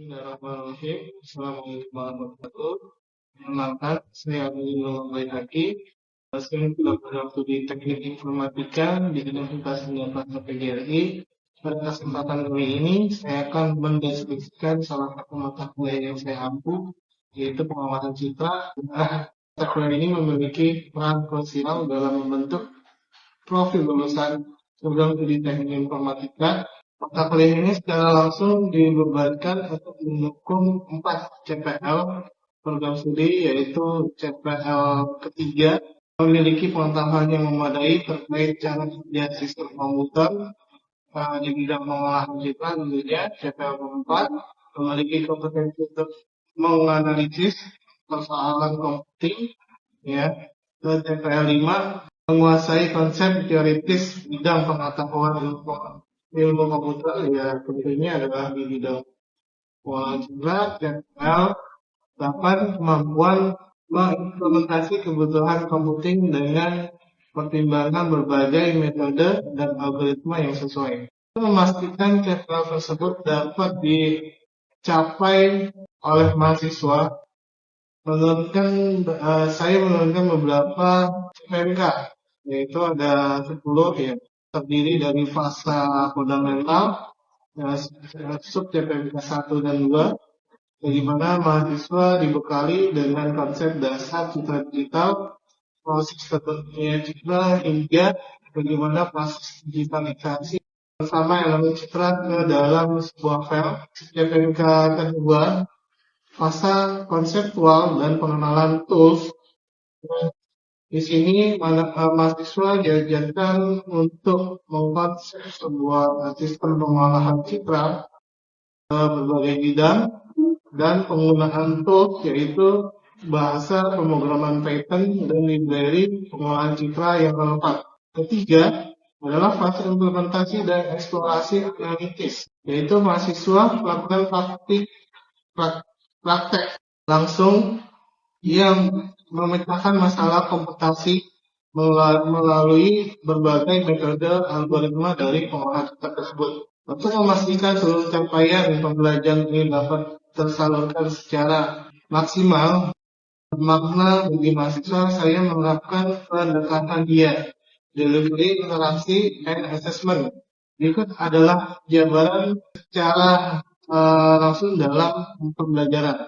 Bismillahirrahmanirrahim. Assalamualaikum warahmatullahi wabarakatuh. Perkenalkan, saya Abdul Muhammad Haki. Saya telah studi Teknik Informatika di Universitas Indonesia PGRI. Pada kesempatan kali ini, saya akan mendeskripsikan salah satu mata kuliah yang saya ampuh, yaitu pengawasan citra. Mata kuliah ini memiliki peran krusial dalam membentuk profil lulusan program studi Teknik Informatika. Mata kuliah ini secara langsung dibebankan untuk mendukung 4 CPL program studi, yaitu CPL ketiga memiliki pengetahuan yang memadai terkait cara kerja sistem komputer di bidang pengolahan citra. Tentunya CPL keempat memiliki kompetensi untuk menganalisis persoalan komputing, ya. Dan CPL 5 menguasai konsep teoritis bidang pengetahuan ilmu komputer, ya tentunya adalah di bidang pengolahan citra. CPL 8 kemampuan mengimplementasi kebutuhan komputing dengan pertimbangan berbagai metode dan algoritma yang sesuai. Memastikan CPL tersebut dapat dicapai oleh mahasiswa, saya menurunkan beberapa CPMK, yaitu ada 10, ya, terdiri dari fasa fundamental, sub CPMK 1 dan 2, di mana mahasiswa dibekali dengan konsep dasar citra digital, proses terbentuknya citra, hingga bagaimana proses digitalisasi bersama elemen citra ke dalam sebuah file. CPMK kedua, fasa konseptual dan pengenalan tools. Di sini mahasiswa diajarkan untuk mengkonsep sebuah sistem pengolahan citra berbagai bidang dan penggunaan tools, yaitu bahasa pemrograman Python dan library pengolahan citra yang relevan. Ketiga adalah fase implementasi dan eksplorasi analitis, yaitu mahasiswa melakukan praktek langsung yang memecahkan masalah komputasi melalui berbagai metode algoritma dari pengolahan citra tersebut. Untuk memastikan seluruh capaian pembelajaran ini dapat tersalurkan secara maksimal makna bagi mahasiswa, saya menerapkan pendekatan dia, delivery, interaksi, and assessment. Berikut adalah jabaran secara langsung dalam pembelajaran.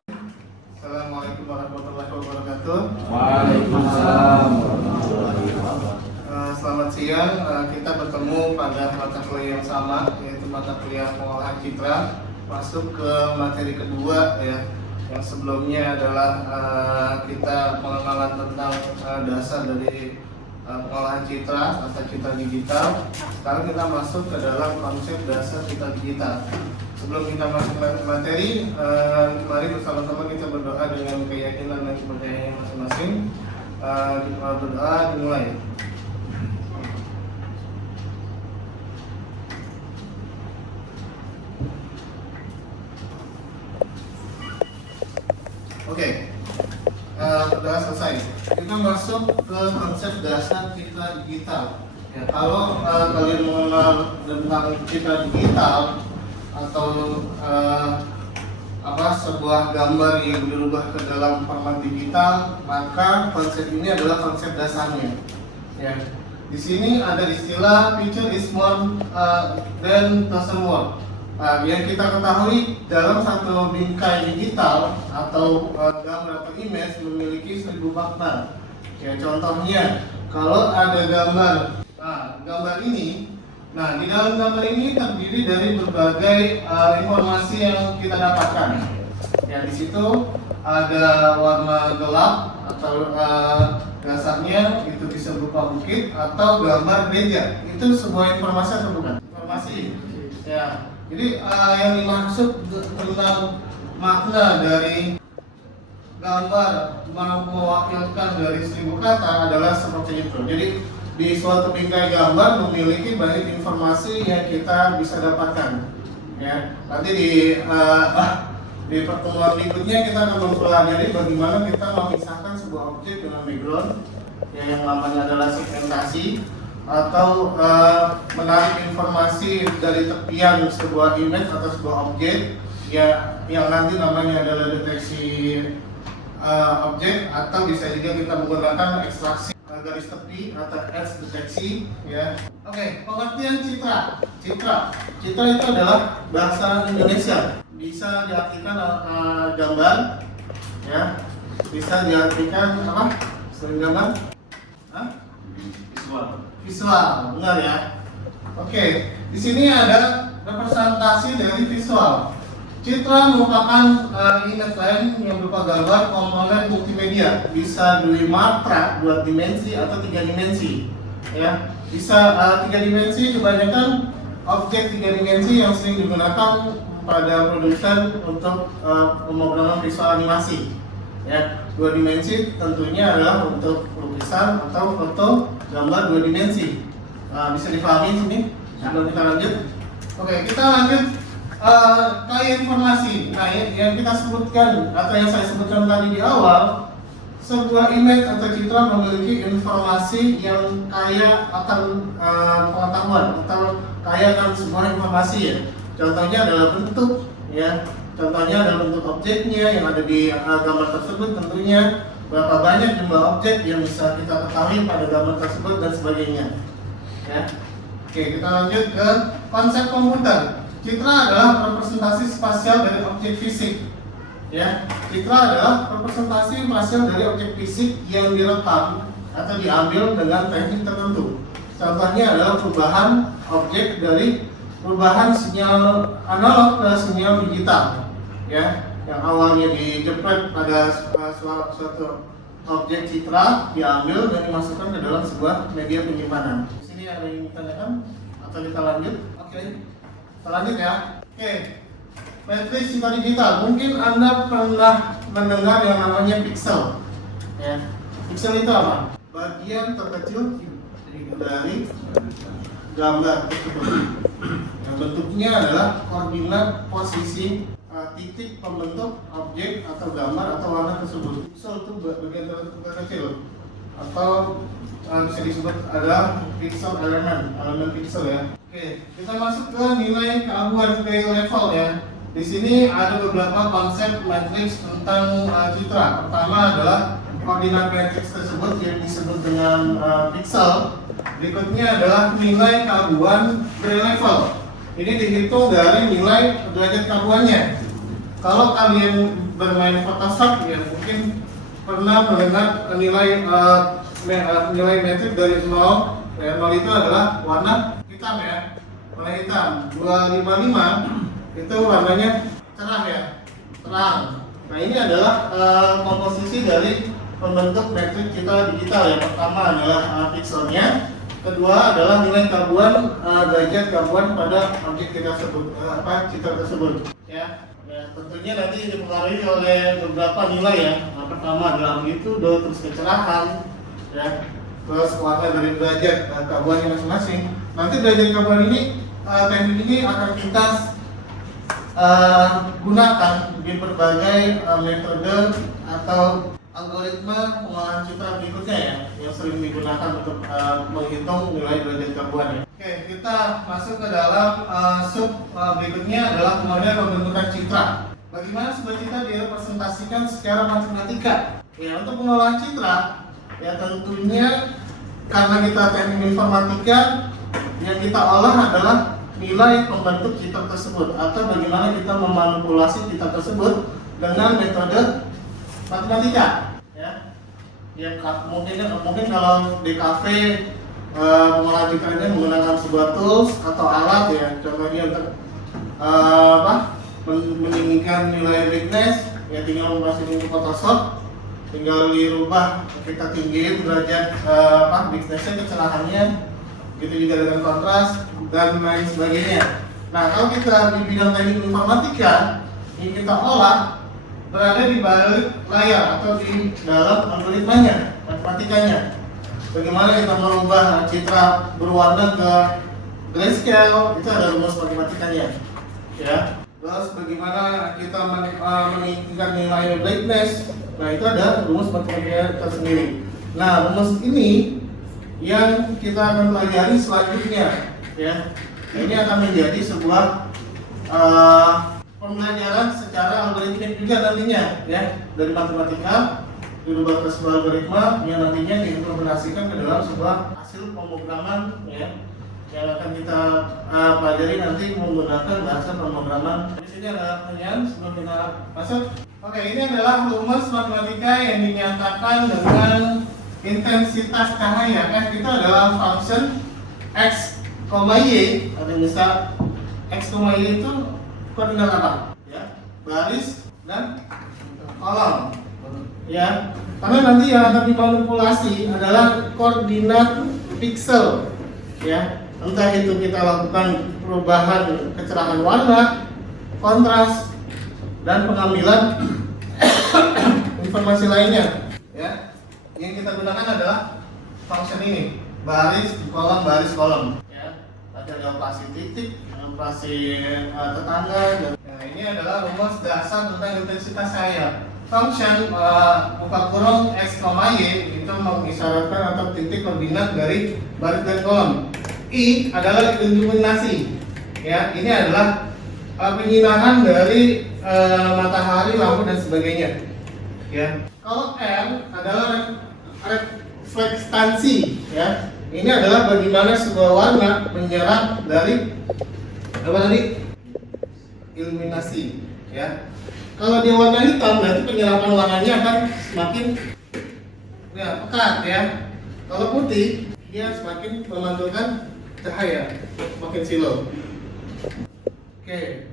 Assalamualaikum warahmatullahi wabarakatuh. Waalaikumsalam. Selamat siang. Kita bertemu pada mata kuliah yang sama, yaitu mata kuliah pengolahan citra. Masuk ke materi kedua, ya. Yang sebelumnya adalah kita pengenalan tentang dasar dari pengolahan citra atau citra digital. Sekarang kita masuk ke dalam konsep dasar citra digital. Sebelum kita masuk ke materi, mari bersama-sama kita berdoa dengan keyakinan dan kepercayaan masing-masing. Berdoa dimulai. Oke, sudah selesai. Kita masuk ke konsep dasar citra digital. Ya, kalau kalian mengenal tentang citra digital atau sebuah gambar yang dirubah ke dalam format digital, maka konsep ini adalah konsep dasarnya. Ya, di sini ada istilah picture is more than doesn't work. Yang kita ketahui dalam satu bingkai digital atau gambar atau image memiliki 1000 makna. Ya, contohnya kalau ada gambar ini, di dalam gambar ini terdiri dari berbagai informasi yang kita dapatkan. Ya, di situ ada warna gelap atau dasarnya itu bisa berupa bukit atau gambar gereja. Itu sebuah informasi atau bukan? Informasi. Ya. Jadi yang dimaksud tentang makna dari gambar mewakilkan dari 1000 kata adalah seperti itu. Jadi di suatu bingkai gambar memiliki banyak informasi yang kita bisa dapatkan. Ya, nanti di pertemuan berikutnya kita akan mempelajari bagaimana kita memisahkan sebuah objek dengan background, yang namanya adalah segmentasi, atau menarik informasi dari tepian sebuah image atau sebuah objek ya yang nanti namanya adalah deteksi objek, atau bisa juga kita menggunakan ekstraksi garis tepi atau edge deteksi ya. Oke, pengertian citra. Citra itu adalah bahasa Indonesia. Bisa diartikan gambar ya. Bisa diartikan apa? Selain gambar? Visual, benar ya. Oke, di sini ada representasi dari visual. Citra merupakan image lain yang berupa gambar komponen multimedia, bisa 2 matra, 2 dimensi atau 3 dimensi. Ya, bisa 3 dimensi kebanyakan objek 3 dimensi yang sering digunakan pada produsen untuk pemrograman visual animasi. Ya, 2 dimensi tentunya adalah untuk lukisan atau foto gambar 2 dimensi. Bisa dipahami sini? Sebelum kita lanjut. Oke, kita lanjut. Kaya informasi. Nah, yang kita sebutkan atau yang saya sebutkan tadi di awal, sebuah image atau citra memiliki informasi yang kaya akan pengetahuan atau kaya akan sebuah informasi ya. Contohnya adalah bentuk ya. Contohnya adalah bentuk objeknya yang ada di gambar tersebut, tentunya berapa banyak jumlah objek yang bisa kita ketahui pada gambar tersebut dan sebagainya. Ya. Oke, kita lanjut ke konsep komputer. Citra adalah representasi spasial dari objek fisik. Ya, citra adalah representasi spasial dari objek fisik yang direkam atau diambil dengan teknik tertentu. Contohnya adalah perubahan objek dari perubahan sinyal analog ke sinyal digital. Ya, yang awalnya dijepret pada suatu objek citra diambil dan dimasukkan ke dalam sebuah media penyimpanan. Di sini ada yang ditanyakan atau kita lanjut? Oke. Lanjut ya. Oke. Matriks citra digital. Mungkin Anda pernah mendengar yang namanya pixel. Ya. Pixel itu apa? Bagian terkecil dari gambar tersebut. Yang bentuknya adalah koordinat posisi titik pembentuk objek atau gambar atau warna tersebut. Pixel itu bagian terkecil atau bisa disebut adalah pixel elemen pixel ya. Oke, kita masuk ke nilai keaguan level ya. Di sini ada beberapa konsep matriks tentang citra. Pertama adalah koordinat matriks tersebut yang disebut dengan pixel. Berikutnya adalah nilai keaguan level. Ini dihitung dari nilai derajat keaguannya. Kalau kalian bermain Photoshop ya mungkin pernah mendengar nilai metrik dari 0. Ya, 0 itu adalah warna hitam ya, warna hitam. 255 itu warnanya cerah ya, terang. Nah, ini adalah komposisi dari pembentuk metrik citra digital. Yang pertama adalah pixelnya, kedua adalah nilai keaguan derajat keaguan pada objek kita sebut citra tersebut ya. Tentunya nanti dipengaruhi oleh beberapa nilai ya. Pertama adalah amplitude, terus kecerahan ya, terus warna dari derajat keaguannya masing-masing. Nanti derajat keaguan ini teknik ini akan kita gunakan di berbagai metode atau algoritma pengolahan citra berikutnya ya, yang sering digunakan untuk menghitung nilai derajat keaguan ya. Oke, kita masuk ke dalam sub berikutnya adalah model pembentukan citra. Bagaimana sebuah citra direpresentasikan secara matematika? Ya, untuk pengolahan citra ya tentunya karena kita teknik informatika, yang kita olah adalah nilai pembentuk citra tersebut atau bagaimana kita memanipulasi citra tersebut dengan metode matematika ya. Ya mungkin kalau di kafe pengolahan citranya menggunakan sebuah tools atau alat ya, contohnya untuk meninggikan nilai brightness ya, tinggal memasukin Photoshop, tinggal dirubah, kita tinggiin derajat brightnessnya, kecerahannya, gitu juga dengan kontras dan lain sebagainya. Nah, kalau kita di bidang teknik informatika, ini kita olah berada di balik layar atau di dalam algoritmanya, matematikanya. Bagaimana kita merubah citra berwarna ke grayscale, itu ada rumus matematikanya ya. Terus bagaimana kita meningkatkan nilai brightness, nah itu ada rumus matematika tersendiri. Nah, rumus ini yang kita akan pelajari selanjutnya ya. Ini akan menjadi sebuah pembelajaran secara algoritmik juga nantinya ya, dari matematika dirubah ke sebuah algoritma yang nantinya diimplementasikan ke dalam sebuah hasil pemrograman ya, yang akan kita pelajari nanti menggunakan bahasa pemrograman. Di sini ada pertanyaan sebelum kita masuk. Oke, ini adalah rumus matematika yang dinyatakan dengan intensitas cahaya. F itu adalah function x, y. Ada yang bisa x, y itu koordinat apa? Ya, baris dan kolom. Ya, karena nanti yang akan dimanipulasi adalah koordinat pixel. Ya, entah itu kita lakukan perubahan kecerahan warna, kontras, dan pengambilan informasi lainnya. Ya, yang kita gunakan adalah function ini, baris kolom baris kolom. Ya, ada operasi titik, operasi tetangga. Dan ini adalah rumus dasar tentang intensitas cahaya. Function buka kurung x, y itu mengisyaratkan atau titik koordinat dari baris dan kolom. I adalah iluminasi. Ya, ini adalah penyinaran dari matahari, lampu dan sebagainya. Ya. Kalau R adalah reflektansi. Ya. Ini adalah bagaimana sebuah warna menyerap dari apa tadi? Iluminasi. Ya. Kalau dia warna hitam, berarti penyerapan warnanya akan semakin ya, pekat ya. Kalau putih, dia semakin memantulkan cahaya, semakin silau. Oke,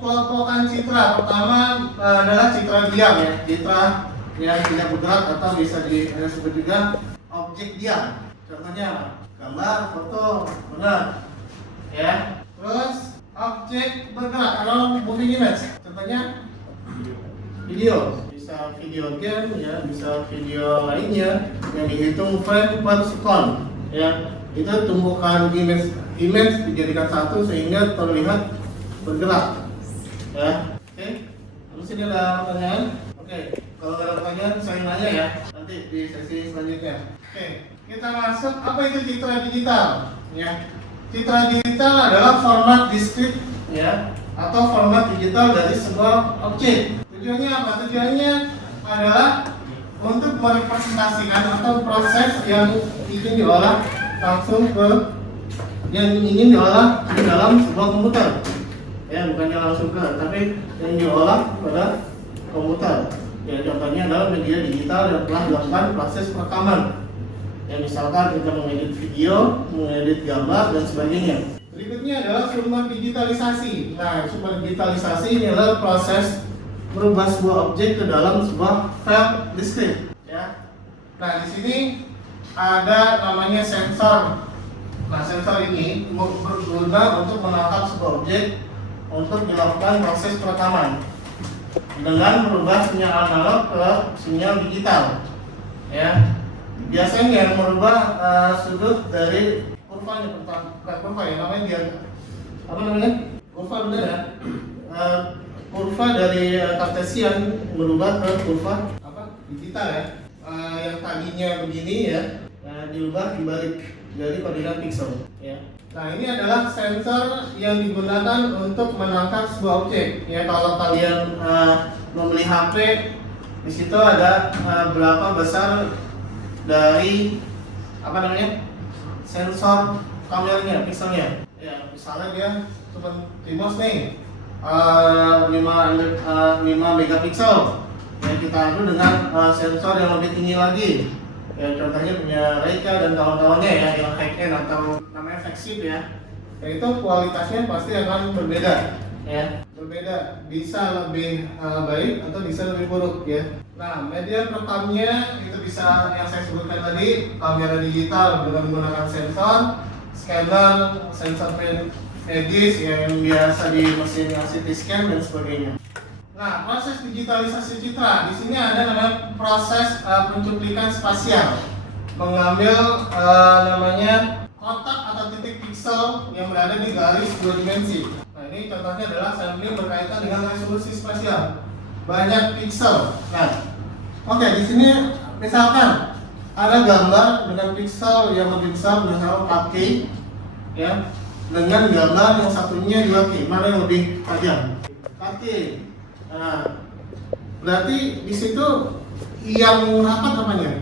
kelompokan citra pertama adalah citra diam ya, citra yang tidak bergerak atau bisa disebut juga objek diam. Contohnya gambar, foto, benar, ya. Terus objek bergerak atau moving image, contohnya video, bisa video game ya, bisa video lainnya yang dihitung frame per second ya. Itu tumbukan image dijadikan satu sehingga terlihat bergerak ya. Oke, terus ini ada pertanyaan. Oke, kalau ada pertanyaan saya nanya ya nanti di sesi selanjutnya. Oke, kita masuk apa itu citra digital ya. Citra digital adalah format discrete ya, atau format digital dari sebuah objek. Tujuannya apa? Tujuannya adalah untuk merepresentasikan atau proses yang ingin diolah langsung ke yang ingin diolah di dalam sebuah komputer. Ya, bukannya langsung ke, tapi yang diolah pada komputer. Ya, contohnya adalah media digital yang telah dilakukan proses perekaman. Ya, misalkan kita mengedit video, mengedit gambar dan sebagainya. Berikutnya adalah sumber digitalisasi. Nah, sumber digitalisasi ini adalah proses merubah sebuah objek ke dalam sebuah file discrete ya. Nah, di sini ada namanya sensor. Nah, sensor ini berguna untuk menangkap sebuah objek untuk dilakukan proses perekaman dengan merubah sinyal analog ke sinyal digital ya. Biasanya merubah sudut dari kurvanya, bukan kurva ya, namanya dia apa namanya? Kurva benar ya. Kurva dari kartesian berubah ke kurva apa? Digital ya. Yang tadinya begini ya, diubah dibalik dari koordinat pixel ya. Nah, ini adalah sensor yang digunakan untuk menangkap sebuah objek ya. Kalau kalian membeli HP, di situ ada berapa besar dari apa namanya? Sensor kameranya, pixelnya. Ya, misalnya dia cuma CMOS nih. 5 megapiksel yang kita adu dengan sensor yang lebih tinggi lagi ya, contohnya punya Leica dan kawan-kawannya ya, yang high end atau namanya flagship ya. Itu kualitasnya pasti akan berbeda ya, berbeda, bisa lebih baik atau bisa lebih buruk ya. Nah, media perekamnya itu bisa yang saya sebutkan tadi, kamera digital dengan menggunakan sensor, scanner, sensor print edis yang biasa di mesin CT scan dan sebagainya. Nah, proses digitalisasi citra di sini ada namanya proses pencuplikan spasial, mengambil namanya kotak atau titik pixel yang berada di garis 2 dimensi. Nah, ini contohnya adalah sampling berkaitan dengan resolusi spasial, banyak pixel. Nah, oke, di sini misalkan ada gambar dengan pixel yang lebih besar, misalnya 4K ya, dengan gambar yang satunya 2K, mana yang lebih tajam? Oke. Nah, berarti di situ yang rapat namanya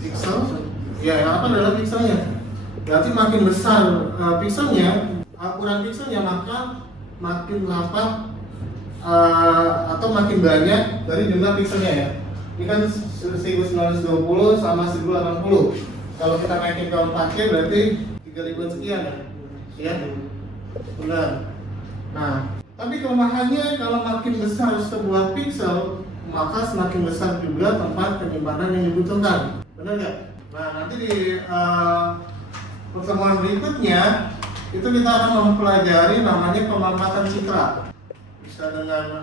pixel. Ya, yang rapat adalah pixelnya. Berarti makin besar pixelnya, ukuran pixelnya, maka makin rapat atau makin banyak dari jumlah pixelnya ya. Ini kan 1920 sama 1080. Kalau kita naikin ke 4K berarti 3000 sekian ya. Ya. Benar. Nah, tapi kelemahannya kalau makin besar sebuah pixel, maka semakin besar juga tempat penyimpanan yang dibutuhkan. Benar nggak? Nah, nanti di pertemuan berikutnya itu kita akan mempelajari namanya pemampatan citra. Bisa dengan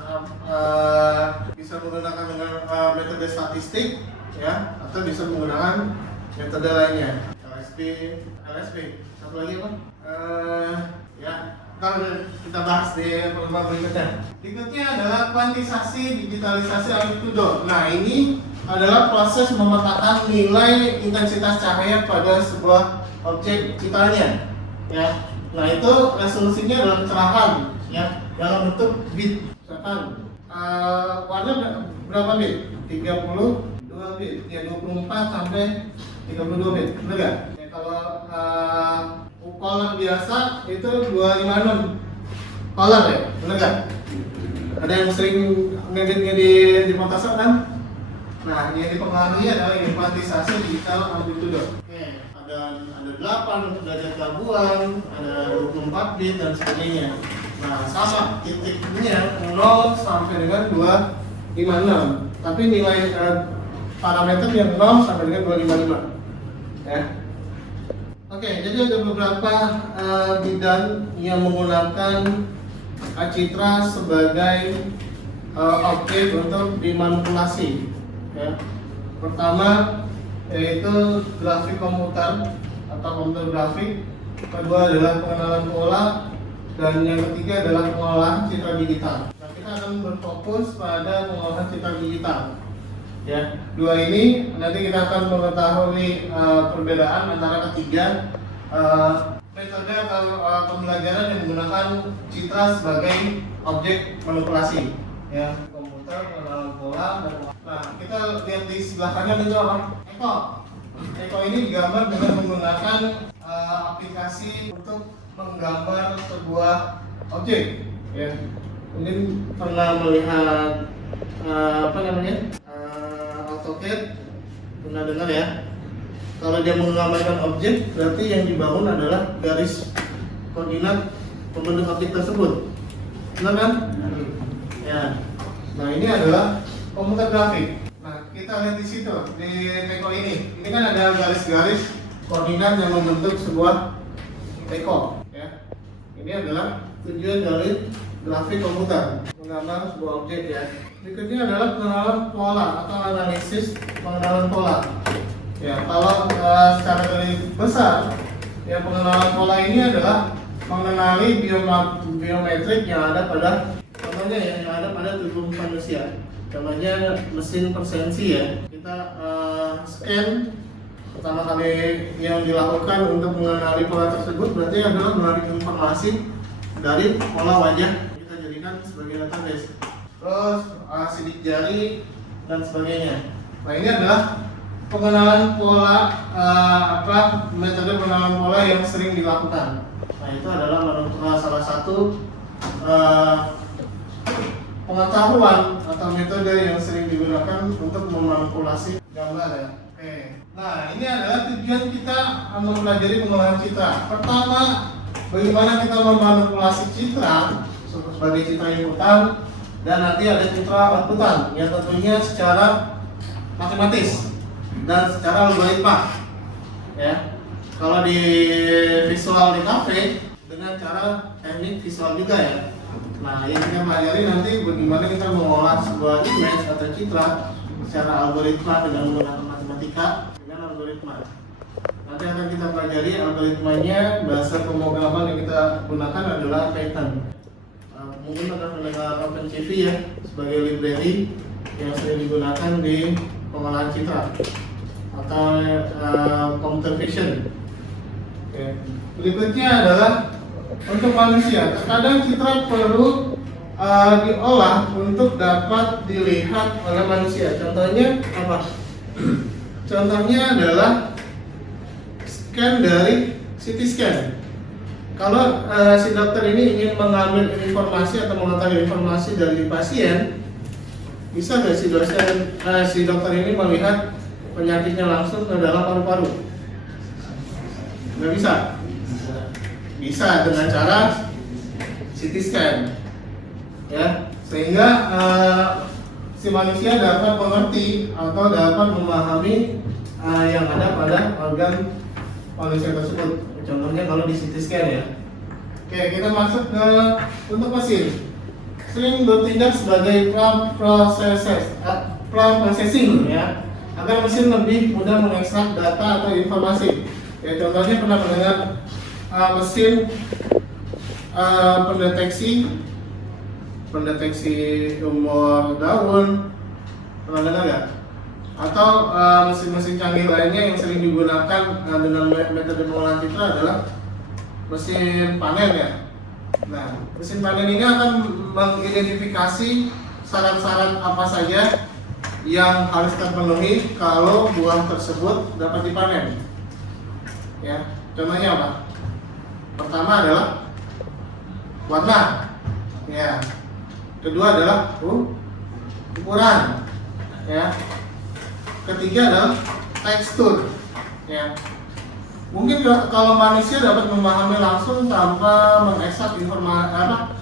bisa menggunakan dengan metode statistik ya, atau bisa menggunakan metode lainnya, LSP. Satu lagi apa? Ya, ntar kita bahas di pertemuan berikutnya. Berikutnya adalah kuantisasi digitalisasi altitudo. Nah, ini adalah proses memetakan nilai intensitas cahaya pada sebuah objek citranya. Ya, nah itu resolusinya dalam kecerahan, ya, dalam bentuk bit. Misalkan warna berapa bit? 32 bit, ya 24 sampai 32 bit, benar nggak? Ya, kalau color biasa itu 256 color ya, benar nggak? Ada yang sering ngedit di Photoshop kan? Nah, yang dipengaruhi adalah kuantisasi digital altitudo. Oke, ada 8 untuk derajat gabungan, ada 24 bit dan sebagainya. Nah, sama titiknya 0 sampai dengan 256. Tapi nilai parameter yang 0 sampai dengan 255. Ya. Oke, jadi ada beberapa bidang yang menggunakan citra sebagai objek untuk dimanipulasi. Ya. Pertama yaitu grafik komputer atau komputer grafik. Kedua adalah pengenalan pola, dan yang ketiga adalah pengolahan citra digital. Nah, kita akan berfokus pada pengolahan citra digital. Ya, dua ini nanti kita akan mengetahui perbedaan antara ketiga metode atau pembelajaran yang menggunakan citra sebagai objek manipulasi. Ya, komputer, pengenalan pola, dan nah, kita lihat di sebelah kanan itu apa? Eko ini digambar dengan menggunakan aplikasi untuk menggambar sebuah objek. Ya, mungkin pernah melihat apa namanya AutoCAD, pernah dengar ya? Kalau dia menggambarkan objek, berarti yang dibangun adalah garis koordinat pembentuk objek tersebut. Benar kan? Ya. Nah, ini adalah komputer grafik. Nah, kita lihat di situ di teko ini. Ini kan ada garis-garis koordinat yang membentuk sebuah teko. Ya. Ini adalah tujuan dari grafik komputer, menggambar sebuah objek ya. Berikutnya adalah pengenalan pola atau analisis pengenalan pola. Ya, kalau secara garis besar, ya pengenalan pola ini adalah mengenali biometrik yang ada pada contohnya ya, yang ada pada tubuh manusia. Namanya mesin persensi ya. Kita scan pertama kali yang dilakukan untuk mengenali pola tersebut berarti adalah menarik informasi dari pola wajah kita jadikan sebagai database. Terus sidik jari dan sebagainya. Nah, ini adalah pengenalan pola metode pengenalan pola yang sering dilakukan. Nah, itu adalah salah satu pengetahuan atau metode yang sering digunakan untuk memanipulasi gambar ya. Oke. Nah, ini adalah tujuan kita mempelajari pengolahan citra. Pertama, bagaimana kita memanipulasi citra sebagai citra inputan, dan nanti ada citra outputan yang tentunya secara matematis dan secara algoritma. Ya. Kalau di visual di kafe dengan cara teknik visual juga ya. Nah, yang kita pelajari nanti bagaimana kita mengolah sebuah image atau citra secara algoritma dengan menggunakan matematika dengan algoritma. Nanti akan kita pelajari algoritmanya. Bahasa pemrograman yang kita gunakan adalah Python. Mungkin akan mendengar OpenCV ya sebagai library yang sering digunakan di pengolahan citra atau computer vision. Oke. Berikutnya adalah untuk manusia. Terkadang citra perlu diolah untuk dapat dilihat oleh manusia. Contohnya apa? Contohnya adalah scan dari CT scan. Kalau si dokter ini ingin mengambil informasi atau mengetahui informasi dari pasien, bisa nggak si dokter ini melihat penyakitnya langsung ke dalam paru-paru? Nggak bisa. Bisa dengan cara CT scan, ya, sehingga si manusia dapat mengerti atau dapat memahami yang ada pada organ manusia tersebut. Contohnya kalau di CT scan, ya. Oke, kita masuk ke untuk mesin. Sering bertindak sebagai processing, ya, agar mesin lebih mudah mengekstrak data atau informasi. Ya, contohnya pernah mendengar mesin pendeteksi umur daun, pernah dengar nggak? Atau mesin-mesin canggih lainnya yang sering digunakan dengan metode pengolahan citra adalah mesin panen, ya. Nah, mesin panen ini akan mengidentifikasi syarat-syarat apa saja yang harus terpenuhi kalau buah tersebut dapat dipanen. Ya, contohnya apa? Pertama adalah warna, ya. Kedua adalah ukuran, ya. Ketiga adalah tekstur, ya. Mungkin kalau manusia dapat memahami langsung tanpa mengekstrak informasi,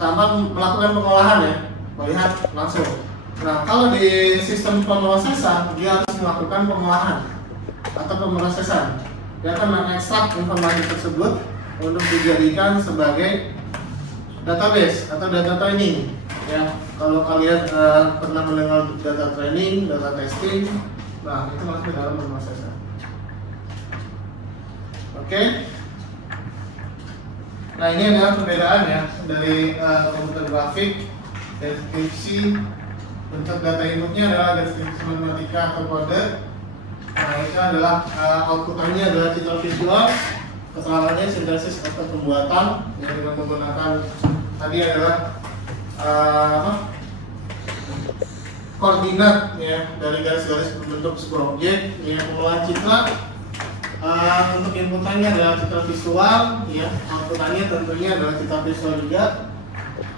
tanpa melakukan pengolahan, ya, melihat langsung. Nah, kalau di sistem pemrosesan dia harus melakukan pengolahan atau pemrosesan. Dia akan mengekstrak informasi tersebut untuk dijadikan sebagai database atau data training. Ya, kalau kalian pernah mendengar data training, data testing, nah itu masuk ke dalam pemrosesan. Oke. Nah, ini adalah perbedaan, ya, dari komputer grafik, deskripsi, bentuk data inputnya adalah deskripsi matematika atau kode. Nah, itu adalah outputannya adalah citra visual, keterangannya sintesis atau pembuatan yang dengan menggunakan tadi adalah koordinat, ya, dari garis-garis berbentuk sebuah objek, ya. Pengolahan citra untuk inputannya adalah citra visual, ya. Outputannya tentunya adalah citra visual juga.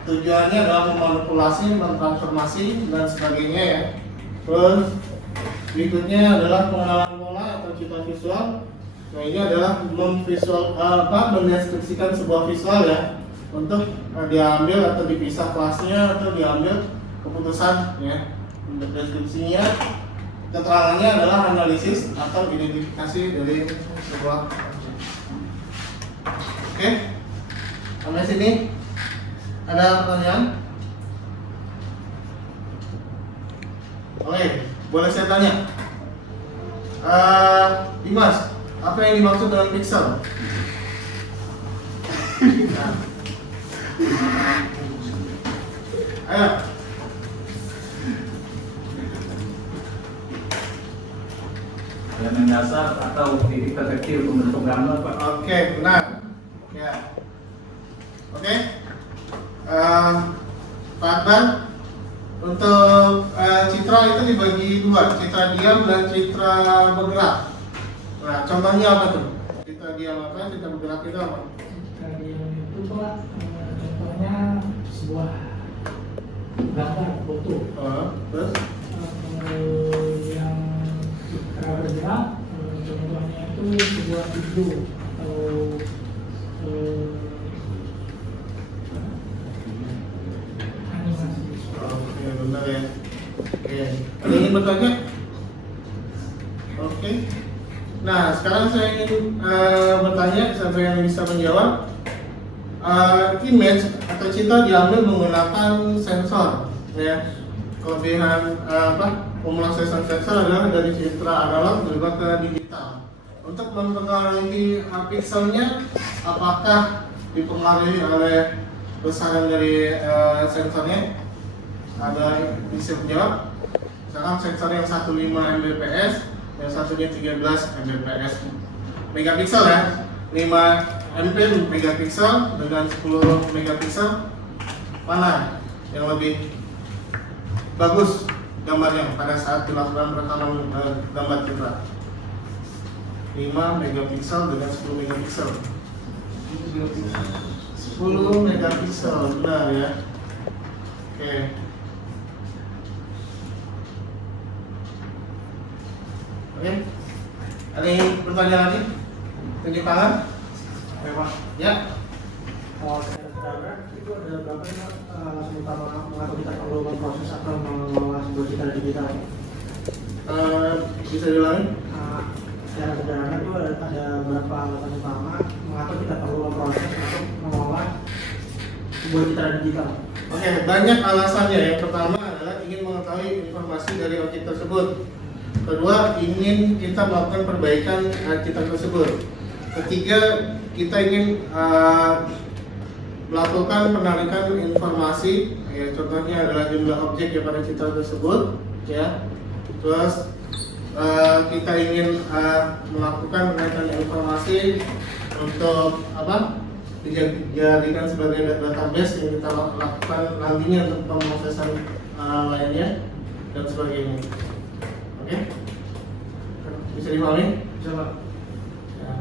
Tujuannya adalah memanipulasi, mentransformasi dan sebagainya, ya. Terus berikutnya adalah pengenalan pola atau citra visual. Nah, ini adalah mendeskripsikan sebuah visual, ya, untuk diambil atau dipisah kelasnya atau diambil keputusan, ya. Untuk deskripsinya, keterangannya adalah analisis atau identifikasi dari sebuah objek. Oke, sampai sini ada pertanyaan? Oke, boleh saya tanya? Dimas, apa yang dimaksud dengan pixel? Nah. Ayo. Elemen dasar atau titik terkecil pembentuk gambar, Pak. Oke, benar. Ya. Oke. Pak Akbar, untuk citra itu dibagi dua, citra diam dan citra bergerak. Nah, contohnya apa tuh? Citra diam apa? Citra bergerak itu apa? Citra diam itu, Pak, contohnya sebuah gambar foto. Terus? Yang citra bergerak, contohnya itu sebuah video atau animasi. Oke, benar, ya. Oke. Ada yang ingin bertanya? Oke. Nah, sekarang saya ingin bertanya, siapa yang bisa menjawab? Image atau citra diambil menggunakan sensor, ya. Kelebihan pemrosesan sensor adalah dari citra analog berubah ke digital. Untuk mempengaruhi pixelnya, apakah dipengaruhi oleh besaran dari sensornya? Ada bisa menjawab? Misalkan sensor yang 15 Mbps, yang satunya 13 Mbps megapiksel, ya. 5 MP megapiksel dengan 10 megapiksel. mana yang lebih bagus gambarnya pada saat dilakukan rekaman gambar citra? 5 megapiksel dengan 10 megapiksel. 10 megapiksel, benar ya. Oke. Oke. Ada yang bertanya lagi? Tunjuk tangan. Oke, Pak. Ya. Kalau secara sederhana itu ada berapa ya Pak, alasan utama mengapa kita perlu memproses atau mengelola sebuah citra digital? Bisa diulangi? Secara sederhana itu ada berapa alasan utama mengapa kita perlu memproses atau mengelola sebuah citra digital? Oke, banyak alasannya. Yang pertama adalah ingin mengetahui informasi dari objek tersebut. Kedua, ingin kita melakukan perbaikan citra tersebut. Ketiga, kita ingin melakukan penarikan informasi, ya, contohnya adalah jumlah objek yang pada citra tersebut, ya. Terus kita ingin melakukan penarikan informasi untuk apa? Dijadikan sebagai database yang kita lakukan nantinya untuk pemrosesan lainnya dan sebagainya. Oke? Bisa dipahami? Bisa Pak. Ya.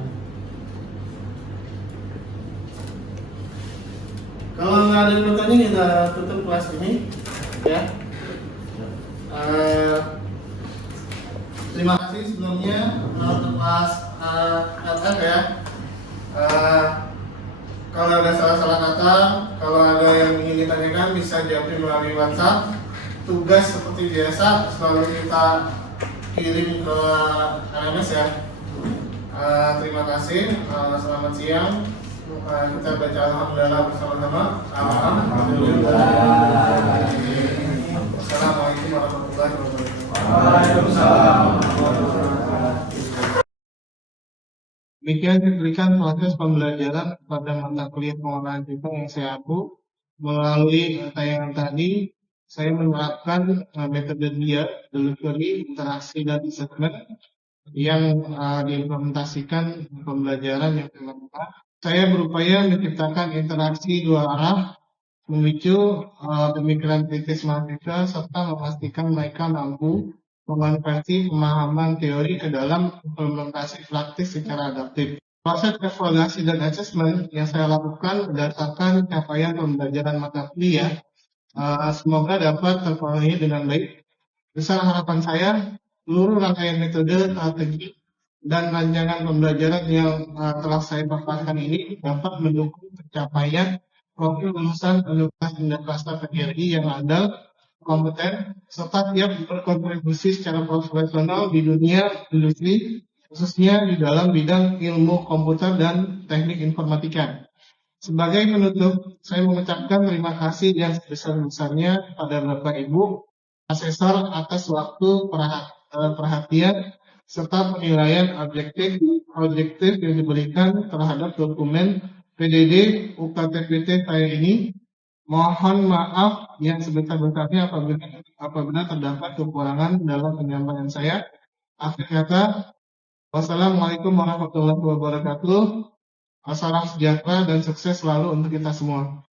Kalau nggak ada yang bertanya kita tutup kelas ini, ya. Terima kasih sebelumnya untuk kelas LF ya. Kalau ada salah-salah kata, kalau ada yang ingin ditanyakan bisa jawab melalui WhatsApp. Tugas seperti biasa selalu kita kirim ke LMS ya. Terima kasih. Selamat siang. Kita baca alhamdulillah bersama-sama. Alhamdulillah. Assalamualaikum warahmatullahi wabarakatuh. Waalaikumsalam. Demikian diberikan proses pembelajaran pada mata kuliah pengolahan citra yang saya ampu. Melalui tayangan tadi, saya menerapkan metode DIA, delivery, interaksi, dan assessment yang diimplementasikan pembelajaran yang telah. Saya berupaya menciptakan interaksi dua arah, memicu pemikiran kritis mahasiswa serta memastikan mereka mampu mengonversi pemahaman teori ke dalam implementasi praktis secara adaptif. Proses evaluasi dan assessment yang saya lakukan berdasarkan capaian pembelajaran mata kuliah semoga dapat terpenuhi dengan baik. Besar harapan saya, seluruh rangkaian metode, strategi, dan rancangan pembelajaran yang telah saya paparkan ini dapat mendukung pencapaian profil lulusan Universitas Indonesia PGRI yang andal, kompeten, serta siap berkontribusi secara profesional di dunia industri, khususnya di dalam bidang ilmu komputer dan teknik informatika. Sebagai penutup, saya mengucapkan terima kasih yang sebesar-besarnya pada Bapak Ibu asesor atas waktu perhatian serta penilaian objektif yang diberikan terhadap dokumen PDD UKTPT saya ini. Mohon maaf yang sebesar-besarnya apabila terdapat kekurangan dalam penyampaian saya. Akhir kata, wassalamualaikum warahmatullahi wabarakatuh. Salam sejahtera dan sukses selalu untuk kita semua.